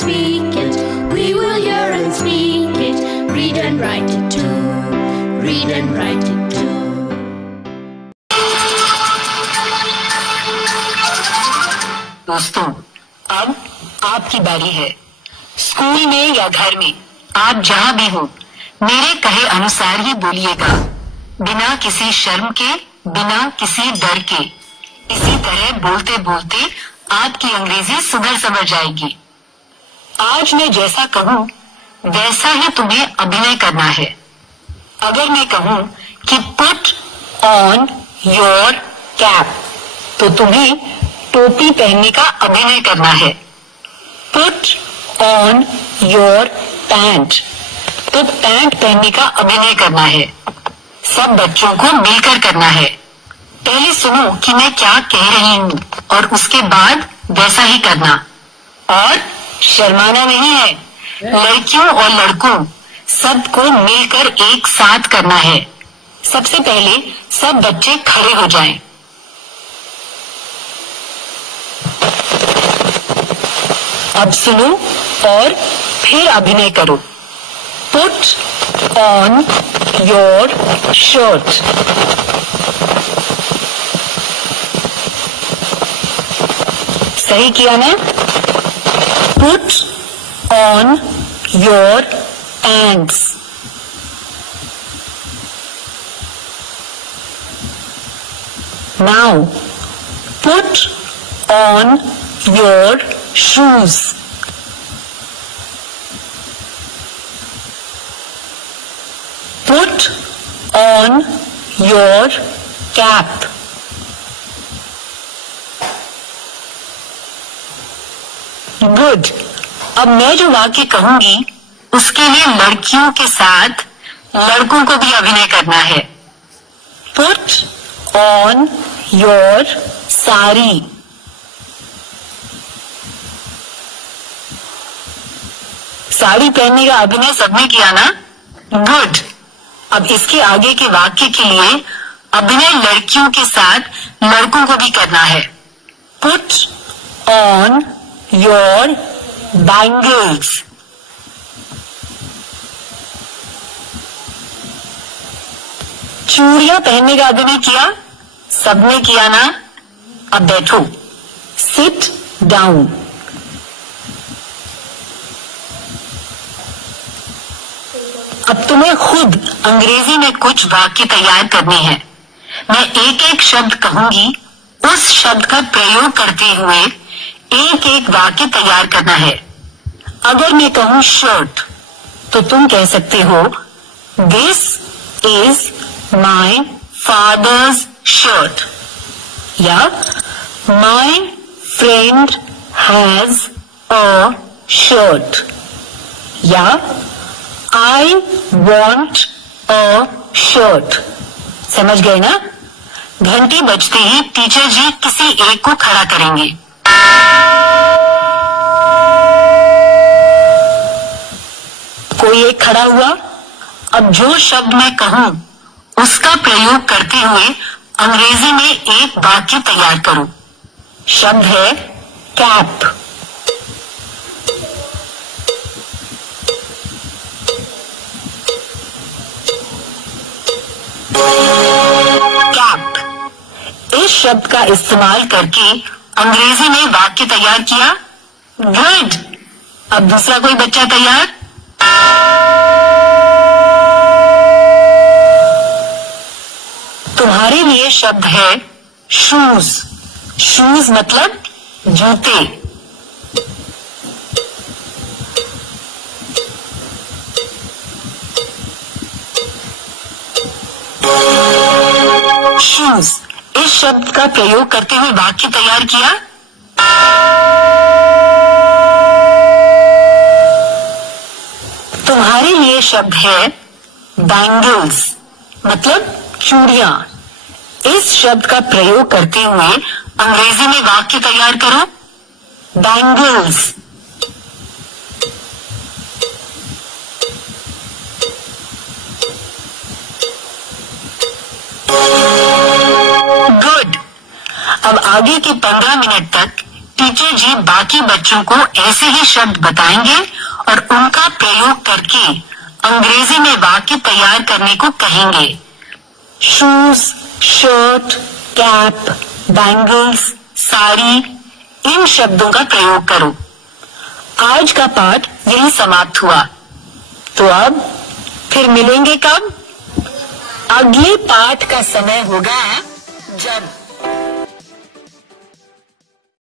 speak it. We will hear and speak it. Read and write it too. Read and write it too. दोस्तों, अब आपकी बारी है। School में या घर में, आप जहाँ भी हो, मेरे कहे अनुसार ही बोलिएगा, बिना किसी शर्म के, बिना किसी डर के। इसी तरह बोलते बोलते आपकी अंग्रेजी सुधर समझ जाएगी। आज मैं जैसा कहूँ वैसा ही तुम्हें अभिनय करना है। अगर मैं कहूँ कि पुट ऑन योर कैप, तो तुम्हें टोपी पहनने का अभिनय करना है। पुट ऑन योर पैंट, तो पैंट पहनने का अभिनय करना है। सब बच्चों को मिलकर करना है। पहले सुनो कि मैं क्या कह रही हूँ और उसके बाद वैसा ही करना। और शर्माना नहीं है। लड़कियों और लड़कों सबको मिलकर एक साथ करना है। सबसे पहले सब बच्चे खड़े हो जाएं। अब सुनो और फिर अभिनय करो। पुट ऑन योर शर्ट, सही किया ना? Put on your pants, now put on your shoes. Put on your cap. Good. अब मैं जो वाक्य कहूंगी उसके लिए लड़कियों के साथ लड़कों को भी अभिनय करना है। Put on your sari, sari पहनने का अभिनय सबने किया ना? गुड। अब इसके आगे के वाक्य के लिए अभिनय लड़कियों के साथ लड़कों को भी करना है। पुट ऑन योर बैंगल्स, चूड़ियां पहनने का अभिनय किया? सबने किया ना? अब बैठो, सिट डाउन। अब तुम्हें खुद अंग्रेजी में कुछ वाक्य तैयार करने हैं। मैं एक एक शब्द कहूंगी, उस शब्द का प्रयोग करते हुए एक एक वाक्य तैयार करना है। अगर मैं कहूं शर्ट, तो तुम कह सकते हो this is my father's shirt, या my friend has a shirt, या I want a shirt। समझ गए ना? घंटी बजते ही टीचर जी किसी एक को खड़ा करेंगे। कोई एक खड़ा हुआ। अब जो शब्द मैं कहूं उसका प्रयोग करते हुए अंग्रेजी में एक वाक्य तैयार करो। शब्द है कैप। कैप, इस शब्द का इस्तेमाल करके अंग्रेजी में वाक्य तैयार किया? गुड। अब दूसरा कोई बच्चा तैयार? तुम्हारे लिए शब्द है शूज। शूज मतलब जूते। शूज, इस शब्द का प्रयोग करते हुए वाक्य तैयार किया? तुम्हारे लिए शब्द है बैंगल्स, मतलब चूड़ियां। इस शब्द का प्रयोग करते हुए अंग्रेजी में वाक्य तैयार करो। बैंगल्स। गुड। अब आगे के 15 मिनट तक टीचर जी बाकी बच्चों को ऐसे ही शब्द बताएंगे और उनका प्रयोग करके अंग्रेजी में वाक्य तैयार करने को कहेंगे। Shoes, shirt, cap, bangles, sari, इन शब्दों का प्रयोग करो। आज का पाठ यही समाप्त हुआ। तो अब फिर मिलेंगे कब? अगले पाठ का समय होगा जब